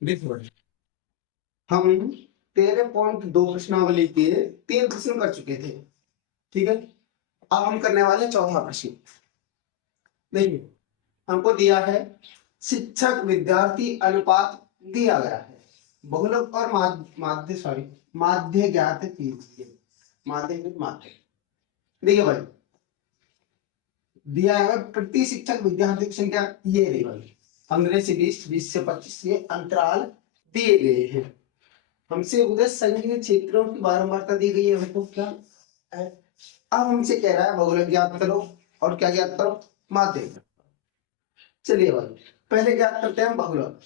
देखो हम 13.2 प्रश्नावली के 3 प्रश्न कर चुके थे, ठीक है। अब हम करने वाले चौथा प्रश्न। देखिए, हमको दिया है शिक्षक विद्यार्थी अनुपात दिया गया है, बहुलक और माध्य ज्ञात कीजिए। माध्य देखिए भाई, दिया है प्रति शिक्षक विद्यार्थी की संख्या, ये रही भाई 15 से 20, 20 से 25, ये अंतराल दिए गए हैं। हमसे उधर संघीय क्षेत्रों की बारंबारता दी गई है, हमको क्या है? अब हमसे कह रहा है बहुलक ज्ञात करो और क्या ज्ञात करो, माध्य। चलिए भाई, पहले ज्ञात करते हैं बहुलक।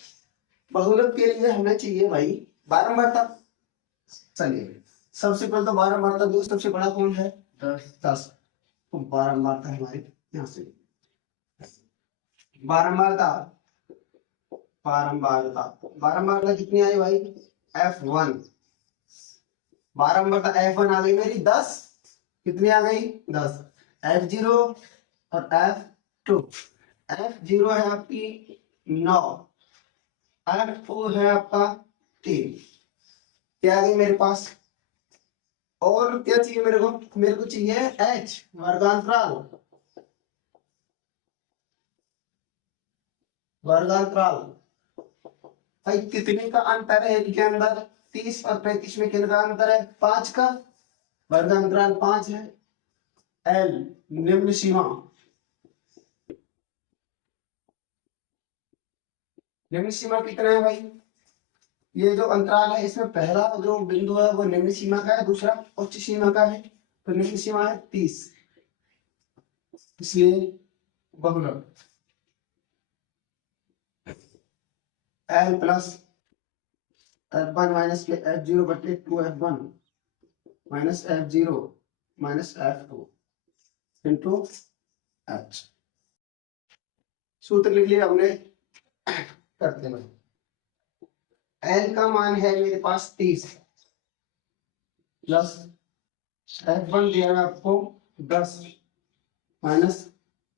बहुलक के लिए हमें चाहिए भाई बारंबारता। चलिए, सबसे पहले तो बारंबारता दो, सबसे बड़ा कौन है? 10। तो बारंबारता हमारी यहाँ से बारंबारता बारंबारता बारंबारता कितनी आई भाई? F1। बारंबारता F1 आ गई मेरी 10। कितनी आ गई? 10। F0 और F2। F0 है आपकी 9, F2 है आपका 3। क्या आ गई मेरे पास? और क्या चाहिए मेरे को? मेरे को चाहिए H, वर्गांतराल। वर्गांतराल भाई कितने का अंतर है इनके अंदर? 30 और 35 में कितने का अंतर है? 5 का। वर्गांतराल 5 है। L निम्न सीमा, निम्न सीमा कितना है भाई? ये जो अंतराल है इसमें पहला जो बिंदु है वो निम्न सीमा का है, दूसरा उच्च सीमा का है। तो निम्न सीमा है 30, इसलिए बहुलक L प्लस F1 माइनस के F0 बटे 2F1 minus F0 minus F2 into H। सूत्र लिख लिया हमने, करते हैं। L का मान है मेरे पास 30 प्लस F1 दिया है आपको 10 माइनस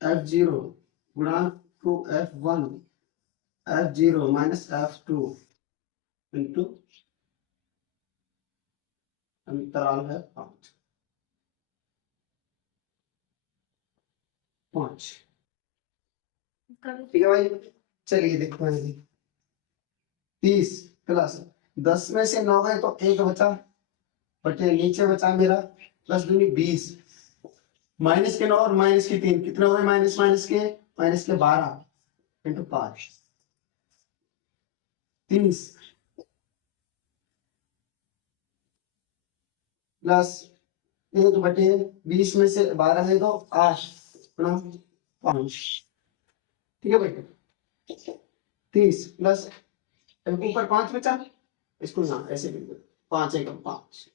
F0 गुणा 2F1 F0 minus F2 into अंतराल है 5। ठीक है भाई, चलिए देखते हैं। 30 प्लस 10 में से 9 गए तो 1 बचा, बटे नीचे बचा मेरा प्लस दूनी 20 माइनस के 9 और माइनस के 3 कितना हुए? माइनस के 12 इंटू 5 30 प्लस 1 बटे 20 में से 12 है तो 8 गुणा 5। ठीक है भाई, 30 प्लस ऊपर 5 बचा, इसको यहाँ ऐसे लिख दो, 5 एक 5।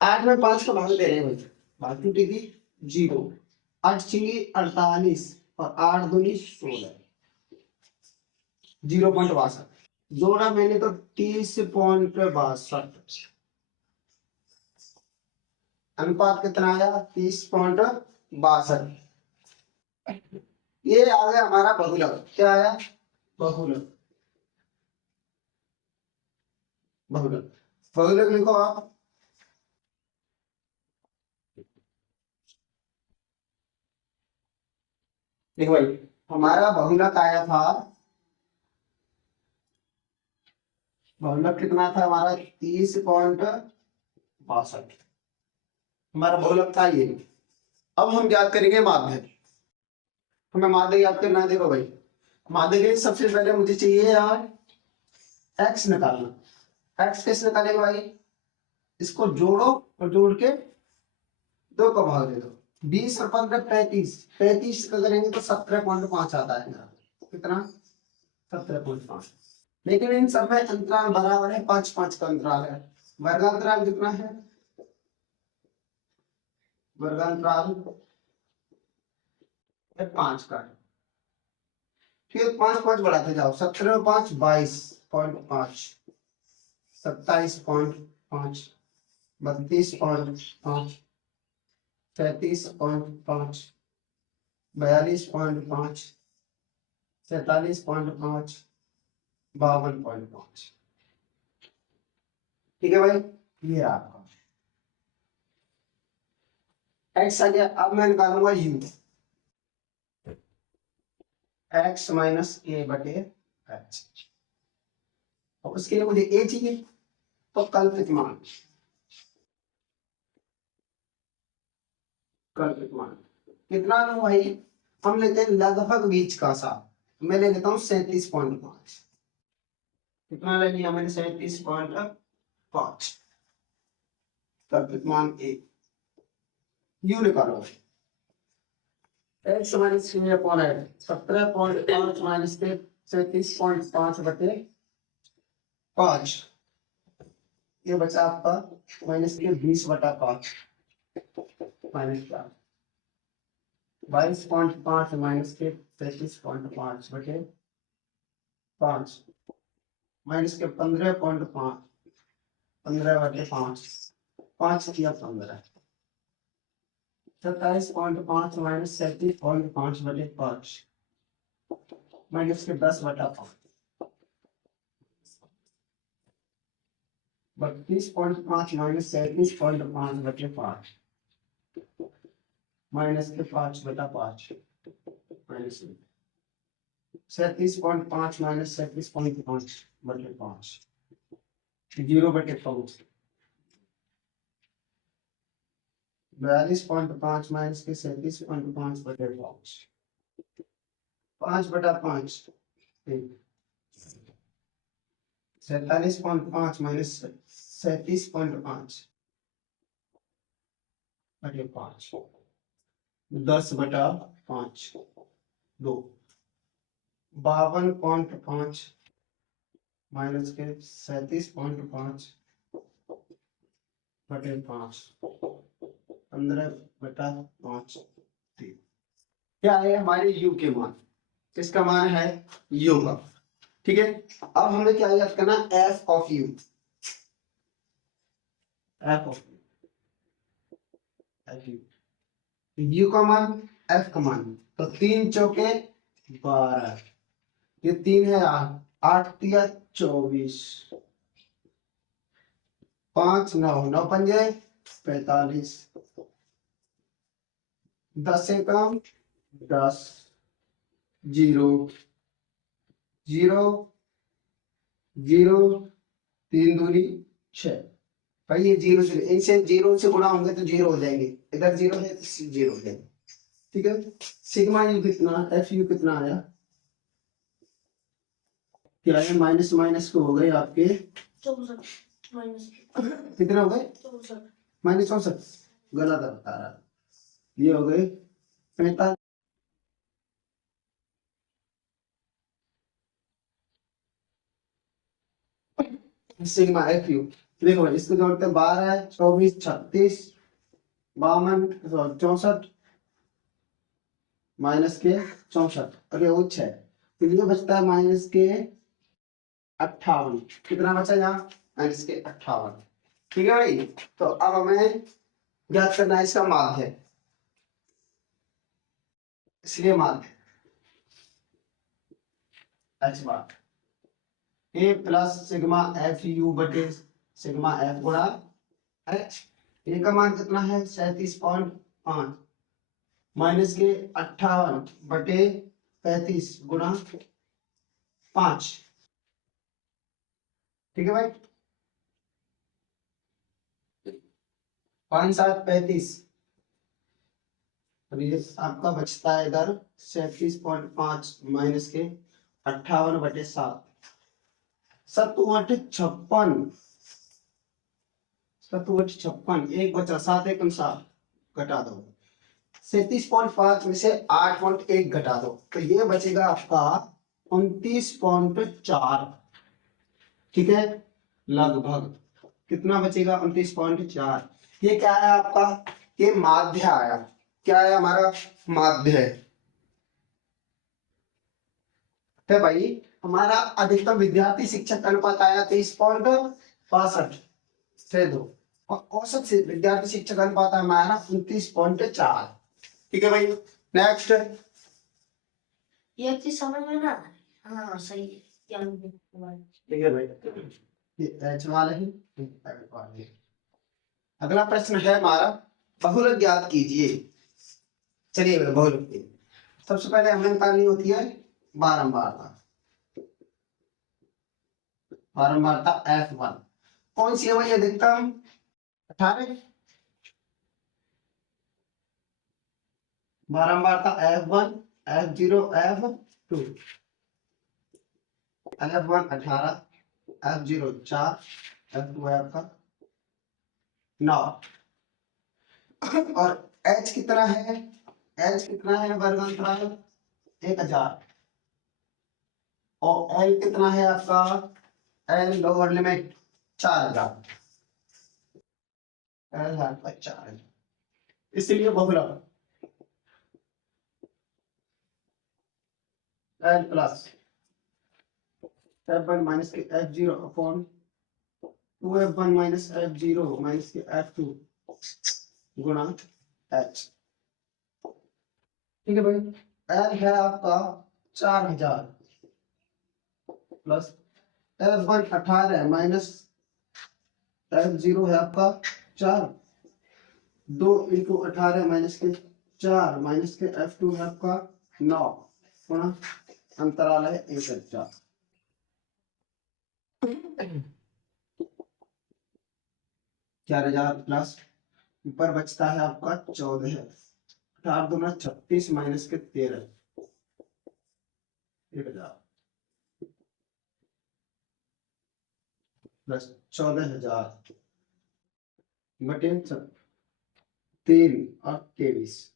8 में 5 का भाग दे रहे हैं भाई, भाग टूटेगी 0, 8 छिंगी 48 और 8 दूनी 16, 0.62 जोड़ा मैंने तो 30.62। अनुपात कितना आया? 30.62। ये आ गया हमारा बहुलक। क्या आया? बहुलक। बहुलक बहुलक लिखो आप। देखो भाई, हमारा बहुलक आया था, बहुलक कितना था हमारा? 30.62 हमारा बहुलक था ये। अब हम याद करेंगे माध्य। हमें माध्य याद करना है। देखो भाई, माध्य के लिए सबसे पहले मुझे चाहिए यार एक्स निकालना। एक्स कैसे निकालेगा भाई? इसको जोड़ो और जोड़ के 2 का भाग दे दो। 20 और 15 35, 35 का करेंगे तो 17.5 आता है मेरा। कितना? 17.5। लेकिन इन सब में अंतराल बराबर है, 5-5 का अंतराल है। वर्गांतराल कितना है? वर्गांतराल 5 का है। फिर 5-5 बढ़ाते जाओ, 17 5 22.5, 27.5, 32.5, 33.5, 42.5, 47.5, 52.5। ठीक है भाई, ये आपका एक्स आ गया। अब मैं निकालूंगा यू, एक्स माइनस ए बटे एच। और उसके लिए मुझे ए चाहिए, तो कल्पित मान, कल्पित मान कितना लूं भाई, हम लेते हैं लगभग बीच का सा, मैं ले लेता हूँ 37.5। कितना ले लिया मैंने, 37.5 कल्पित मान ए। यू निकालो, एक्स माइनस 17.5 माइनस 37.5 बटे 5, ये बचा आपका माइनस के 20/5 माइनस 4, 22.5 माइनस के 33.5 बटे 5 माइनस के 15.5, 15/5, 5 किया 15, 27.5 माइनस 37.5 बटे 5 माइनस के 10/5, 32.5 माइनस 37.5 बटे 5 माइनस के 5/5 माइनस 37.5 माइनस 37.5 बटे 5 0/5, 42.5 माइनस के 37.5 बटे 5 5/5, 47.5 माइनस 37.5 बटे 5 10/5 2, 52.5 माइनस के 37.5 बटे 5 15/5 3। क्या है हमारे u के मान, किसका मान है, u का। ठीक है, अब हमें क्या याद करना, f of u, f of u का मान, f का मान, तो 3 चौके 12, ये 3 है 8, 8 तिया 24, 5 9 9 पंजे 45, 10 से कम 10, 0 0 0 3 दूनी 6। भाई ये 0 से, इनसे 0 से गुणा होंगे तो 0 हो जाएंगे, इधर 0 है तो 0 हो जाएंगे। ठीक है, सिग्मा यू कितना, एफ यू कितना आया, क्या है, माइनस माइनस को हो गए आपके 64 माइनस, कितने हो गए 64 माइनस 64, गलत बता रहा, ये हो गए 45। सिग्मा एफ यू देखो भाई, इसको जोड़ते हैं 12 24 36 52 64 माइनस के 64 और ये 6, तो ये बचता है माइनस के 58। कितना बचा यहाँ, माइनस के 58। ठीक है भाई, तो अब हमें ज्ञात करना है इसका माध्य, इसलिए माध्य H bar A plus sigma F you बटे सिग्मा एफ गुणा एच। ए का मान कितना है 37.5 माइनस के 58 बटे 35 गुणा 5। ठीक है भाई, 5 7 35, अब ये आपका बचता है इधर 37.5 माइनस के 58 बटे 7, 7 8 56, 7 8 56, एक बचा 7 1 7 घटा दो, 37.5 में से 8.1 घटा दो, तो ये बचेगा आपका 29.4। ठीक है, लगभग कितना बचेगा 29.4। ये क्या है आपका, ये माध्य आया, क्या है हमारा माध्य है। तो भाई हमारा अधिकतम विद्यार्थी शिक्षक अनुपात आया 23.62 से 2, और औसत से विद्यार्थी शिक्षक अनुपात हमारा 29.4। ठीक है भाई, नेक्स्ट ये चीज समझ में ना आए। हाँ सही है। क्या ठीक है भाई, ये एच वाले हैं, ये एच वाले हैं। अगला प्रश्न है हमारा, बहुलक ज्ञात कीजिए। चलिए भाई, बहुलक की सबसे पहले हमें निकालनी होती है बारंबारता। बारंबारता F1 कौन सी है भाई? अधिकतम 18। बारंबारता F1, F0, F2। F1 18, F0 4, F2 है आपका 9। और H कितना है? H कितना है वर्गांतराल 1000। और L कितना है आपका? L lower limit 4000। L है आपका 4000, इसलिए बहुलक L प्लस F1 माइनस के F0 upon 2F1 minus F0 minus के F2 गुणा H। ठीक है भाई, L है आपका 4000 प्लस F1 18 माइनस F0 है आपका 4। 2 इंटू 18 माइनस के 4 माइनस के F2 है आपका 9 गुणा अंतराल है 1000। 4000 प्लस ऊपर बचता है आपका 14। 18 दूना 36 माइनस के 13 1000 प्लस 14000 बटे 3 और 23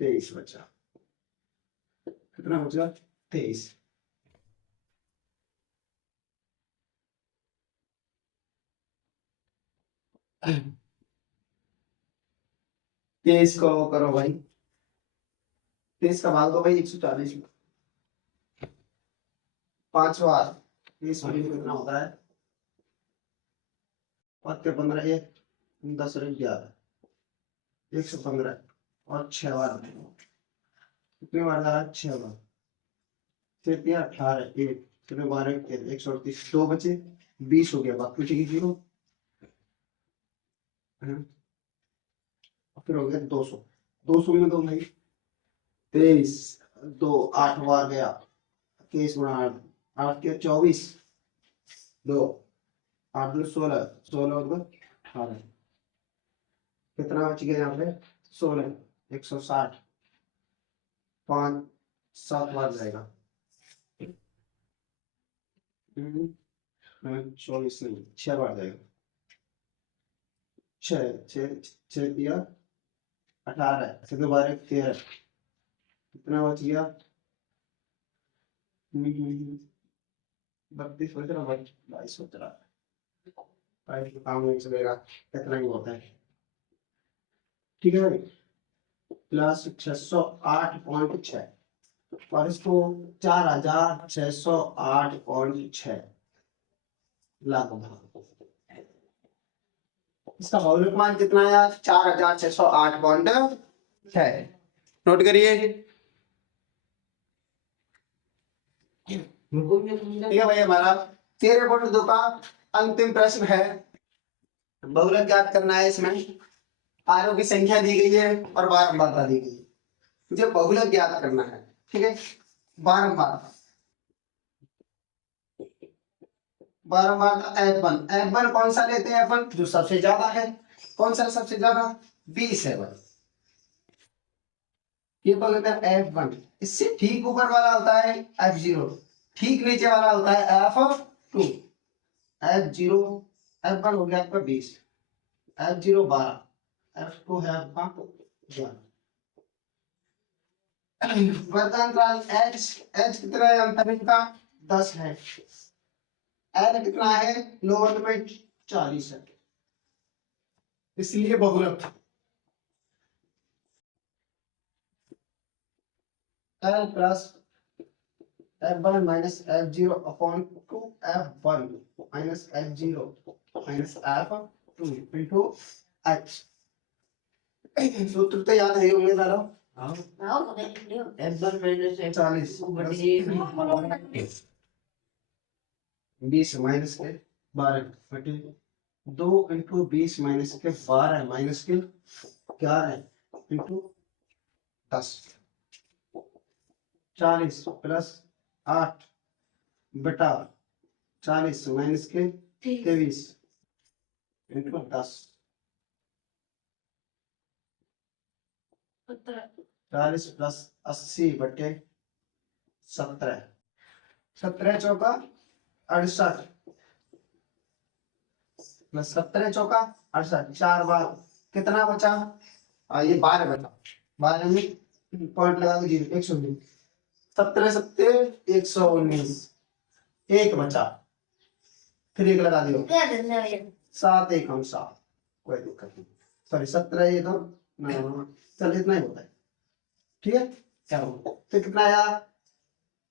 23 बचा। कितना बचा? 23। तेईस को करो भाई, 23 का भाग दो भाई 140 में। 5 बार 30 में कितना होता है? 5 के 15 1 10 और 11 115 और 6 बार कितने बार था? 6 बार। फिर 18 1 फिर 12 138 2 बचे 20 हो गया, बाकी बचेगी 0। फिर हो गया 200। 200 में दो भाई 23 2 8 बार गया 23 गुणा 8 8 के 24 2 8 2 16 16 और 18 कितना बच गया यहाँ पे? 16 160 5 7 बार जाएगा। 24 नहीं 6 बार जाएगा। 6 दिया 18 फिर 12 13 कितना बच गया? 32 बच रहा भाई 22 बच रहा। भाई काम नहीं चलेगा, कितना ही होता है। ठीक है भाई, प्लस 608.6 और इसको 4608.6 लगभग। इसका मौलिक मान कितना है? 4608.6। नोट करिए। ठीक है भाई, हमारा 13.2 का अंतिम प्रश्न है। बहुलक ज्ञात करना है। इसमें आरों की संख्या दी गई है और बारंबारता दी गई है। मुझे बहुलक ज्ञात करना है। ठीक है, बारंबारता F1 F1 कौन सा लेते हैं? F1 जो सबसे ज्यादा है। कौन सा सबसे ज्यादा? 20 है भाई। ये बोलते हैं F1। इससे ठीक ऊपर वाला होता है F0, ठीक नीचे वाला होता है F2। F0 F1 हो गया आपका 20, F0 12, F2 है आपका 11। वर्गांतराल H कितना है? अंतर इनका 10 है। L कितना है? लोअर लिमिट 40 है, इसलिए बहुलक L plus F1 minus F0 upon 2F1 minus F0 minus F2 into H। सूत्र तो याद है होंगे दादा? आओ को देख लियो 40 20 माइनस के 12 बटे 2 इंटू 20 माइनस के 12 माइनस के 11 इंटू 10 40 प्लस 8 बटा 40 माइनस के 23 इंटू 10 40 प्लस 80 बटे 17 17 चौका 68 प्लस 17 चौका 68 4 बार कितना बचा ये 12 बचा 12 में पॉइंट लगा दो 0 119 17 सत्ते 119 एक बचा फिर एक लगा दियो 7 1 हम 7 कोई दिक्कत नहीं सॉरी 17 ये तो चल इतना ही होता है ठीक है क्या होगा तो कितना आया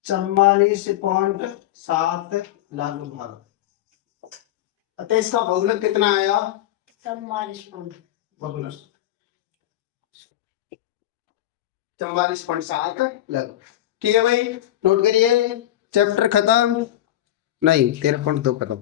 44.7 लाख भाग अतः इसका बहुलक कितना आया 44.7 लाख ठीक है भाई नोट करिए चैप्टर खत्म नहीं 13.2 खत्म